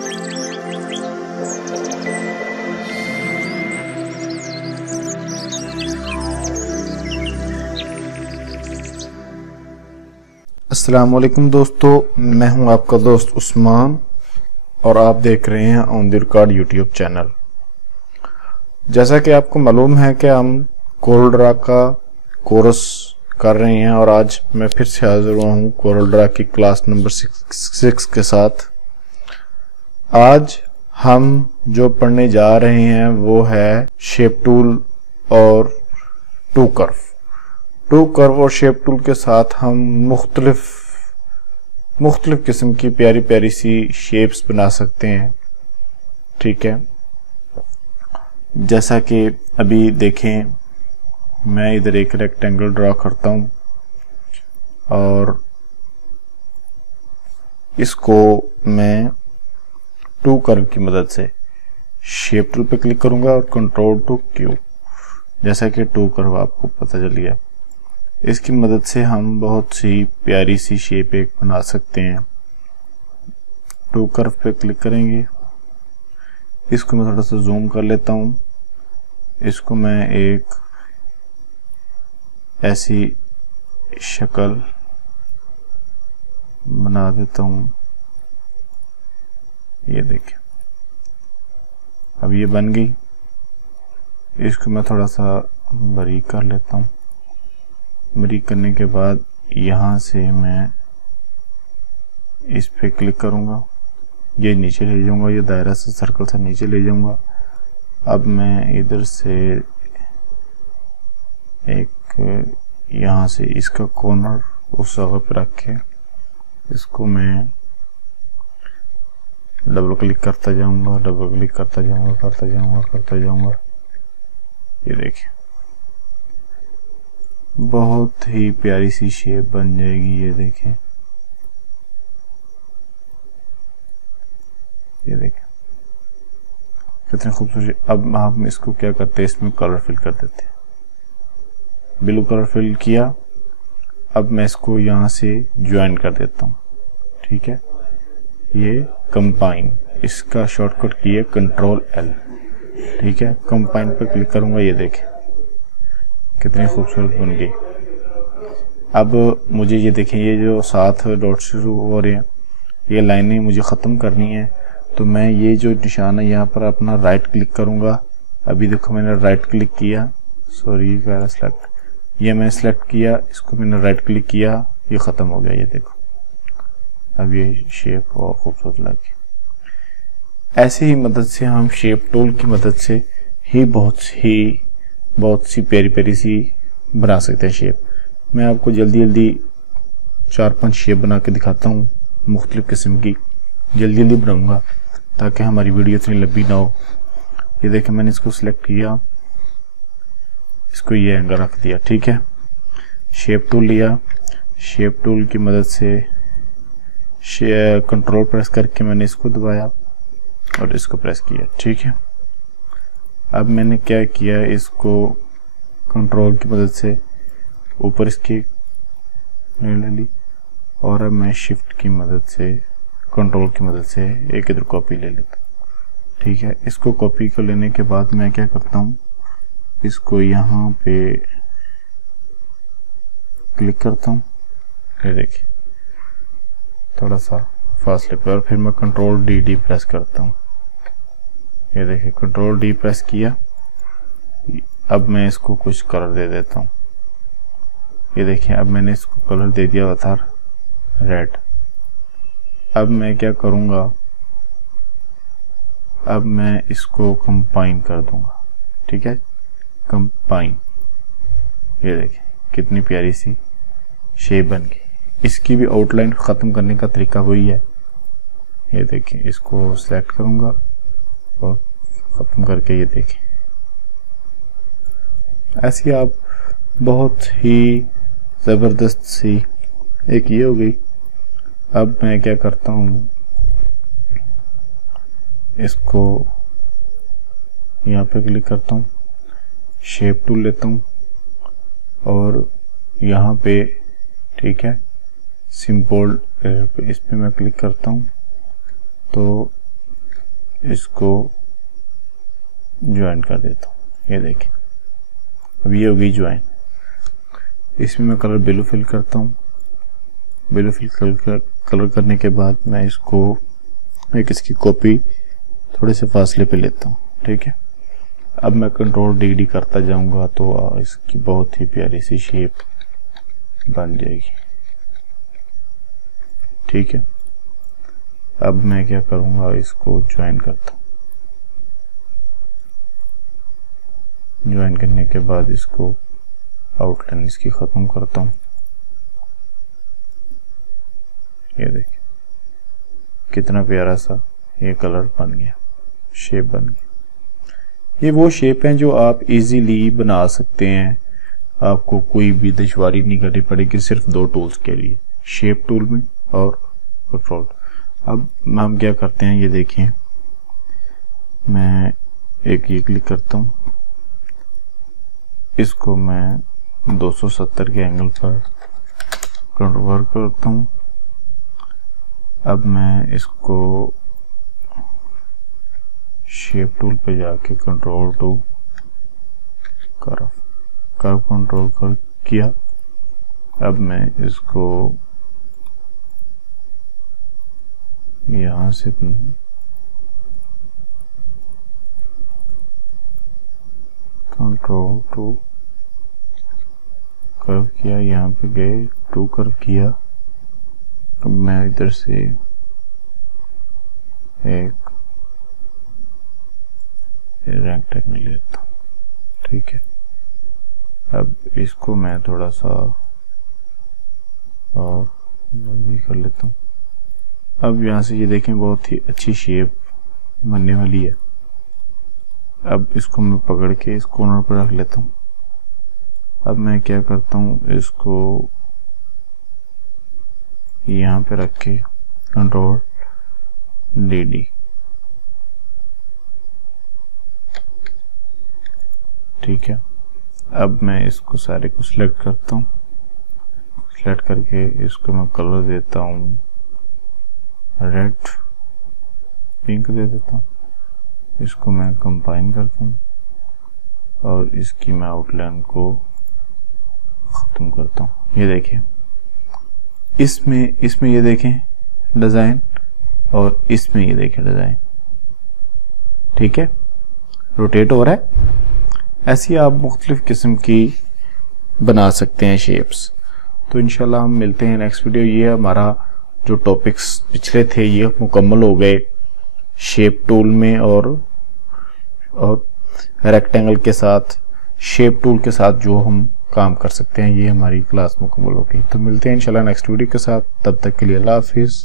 अस्सलाम वालेकुम दोस्तों, मैं हूं आपका दोस्त उस्मान और आप देख रहे हैं on the record YouTube channel. जैसा कि आपको मालूम है कि हम कोरल का कोर्स कर रहे हैं और आज मैं फिर से हाजिर हुआ हूं कोरल की क्लास नंबर 6 के साथ। आज हम जो पढ़ने जा रहे हैं वो है शेप टूल और टू कर्व और शेप टूल के साथ हम मुख्तलिफ किस्म की प्यारी प्यारी सी शेप्स बना सकते हैं। ठीक है, जैसा कि अभी देखें, मैं इधर एक रेक्टेंगल ड्रॉ करता हूं और इसको मैं टू कर्व की मदद से शेप टूल पे क्लिक करूंगा और कंट्रोल टू क्यू, जैसा कि टू कर्व आपको पता चल गया। इसकी मदद से हम बहुत सी प्यारी सी शेप एक बना सकते हैं। टू कर्व पे क्लिक करेंगे, इसको मैं थोड़ा सा जूम कर लेता हूं, इसको मैं एक ऐसी शक्ल बना देता हूं। ये देखिए, अब ये बन गई। इसको मैं थोड़ा सा बारीक कर लेता हूं। बारीक करने के बाद यहाँ से मैं इस पे क्लिक करूँगा, ये नीचे ले जाऊँगा, ये दायरा से सर्कल से नीचे ले जाऊँगा। अब मैं इधर से एक यहाँ से इसका कॉर्नर उस जगह पे रख के इसको मैं डबल क्लिक करता जाऊँगा, डबल क्लिक करता जाऊँगा, करता जाऊँगा, करता जाऊँगा। ये देखिए, बहुत ही प्यारी सी शेप बन जाएगी। ये देखें, ये देखें कितनी खूबसूरत। अब हम इसको क्या करते हैं, इसमें कलर फिल कर देते हैं। ब्लू कलर फिल किया। अब मैं इसको यहाँ से ज्वाइन कर देता हूँ। ठीक है, ये कंबाइन, इसका शॉर्टकट की है कंट्रोल L। ठीक है, कंबाइन पे क्लिक करूंगा। ये देखें कितनी खूबसूरत बन गई। अब मुझे ये देखें, ये जो 7 डॉट शुरू हो रहे हैं, ये लाइनें मुझे ख़त्म करनी है। तो मैं ये जो निशान है यहाँ पर अपना राइट क्लिक करूँगा। अभी देखो मैंने राइट क्लिक किया, सॉरी पहला सेलेक्ट, ये मैंने सेलेक्ट किया, इसको मैंने राइट क्लिक किया, ये ख़त्म हो गया। ये देखो, अब ये शेप और खूबसूरत लगी। ऐसे ही मदद से हम शेप टूल की मदद से ही बहुत सी प्यारी प्यारी सी बना सकते हैं शेप। मैं आपको जल्दी जल्दी 4-5 शेप बना के दिखाता हूँ, मुख्तलिफ किस्म की। जल्दी बनाऊंगा ताकि हमारी वीडियो इतनी लंबी ना हो। ये देखें, मैंने इसको सिलेक्ट किया, इसको ये एंगल रख दिया। ठीक है, शेप टूल लिया, शेप टूल की मदद से कंट्रोल प्रेस करके मैंने इसको दबाया और इसको प्रेस किया। ठीक है, अब मैंने क्या किया, इसको कंट्रोल की मदद से ऊपर इसकी ले ली और अब मैं शिफ्ट की मदद से, कंट्रोल की मदद से एक इधर कॉपी ले लेता हूँ। ठीक है, इसको कॉपी कर लेने के बाद मैं क्या करता हूँ, इसको यहाँ पे क्लिक करता हूँ। ये देखिए, थोड़ा सा फासले पर, और फिर मैं कंट्रोल डी प्रेस करता हूँ। ये देखिए, कंट्रोल डी प्रेस किया। अब मैं इसको कुछ कलर दे देता हूँ। ये देखिए, अब मैंने इसको कलर दे दिया था रेड। अब मैं क्या करूँगा, अब मैं इसको कंबाइन कर दूंगा। ठीक है, कंबाइन। ये देखिए कितनी प्यारी सी शेप बन गई। इसकी भी आउटलाइन ख़त्म करने का तरीका वही है। ये देखिए, इसको सिलेक्ट करूँगा और ख़त्म करके ये देखें, ऐसी आप बहुत ही ज़बरदस्त सी एक ये हो गई। अब मैं क्या करता हूँ, इसको यहाँ पे क्लिक करता हूँ, शेप टूल लेता हूँ और यहाँ पे, ठीक है, सिंपल इस पे मैं क्लिक करता हूँ तो इसको ज्वाइन कर देता हूँ। ये देखिए अब ये हो गई ज्वाइन। इसमें मैं कलर ब्लू फिल करता हूँ। ब्लू फिल कलर करने के बाद मैं इसकी कॉपी थोड़े से फासले पे लेता हूँ। ठीक है, अब मैं कंट्रोल डी करता जाऊंगा तो इसकी बहुत ही प्यारी सी शेप बन जाएगी। ठीक है, अब मैं क्या करूंगा, इसको ज्वाइन करता हूँ। ज्वाइन करने के बाद इसको आउटलाइन इसकी खत्म करता हूँ। ये देखिए कितना प्यारा सा ये कलर बन गया, शेप बन गई। ये वो शेप हैं जो आप इजीली बना सकते हैं, आपको कोई भी दुश्वारी नहीं करनी पड़ेगी, सिर्फ दो टूल्स के लिए, शेप टूल में और कंट्रोल। अब हम क्या करते हैं, ये देखिए मैं एक ये क्लिक करता हूँ, इसको मैं 270 के एंगल पर कन्वर्ट करता हूँ। अब मैं इसको शेप टूल पे जाके कंट्रोल टू कर्व कंट्रोल कर किया। अब मैं इसको यहाँ से कंट्रोल टू कर्व किया, यहाँ पे गए टू कर्व किया। अब मैं इधर से एक रेक्टेंगल लेता हूँ। ठीक है, अब इसको मैं थोड़ा सा और भी कर लेता हूँ। अब यहाँ से ये देखें बहुत ही अच्छी शेप बनने वाली है। अब इसको मैं पकड़ के इस कॉर्नर पर रख लेता हूँ। अब मैं क्या करता हूँ, इसको यहाँ पे रख के कंट्रोल डी। ठीक है, अब मैं इसको सारे को सिलेक्ट करता हूँ। सिलेक्ट करके इसको मैं कलर देता हूँ रेड, पिंक दे देता हूँ। इसको मैं कंबाइन करता हूँ और इसकी मैं आउटलाइन को खत्म करता हूँ। ये देखिए इसमें ये देखें डिज़ाइन और इसमें ये देखें डिज़ाइन। ठीक है, रोटेट हो रहा है। ऐसी आप मुख्तलिफ किस्म की बना सकते हैं शेप्स। तो इंशाल्लाह हम मिलते हैं नेक्स्ट वीडियो। ये हमारा जो टॉपिक्स पिछले थे ये मुकम्मल हो गए शेप टूल में और रेक्टेंगल के साथ, शेप टूल के साथ जो हम काम कर सकते हैं। ये हमारी क्लास मुकम्मल हो गई। तो मिलते हैं इंशाल्लाह नेक्स्ट वीडियो के साथ। तब तक के लिए अल्लाह हाफिज़।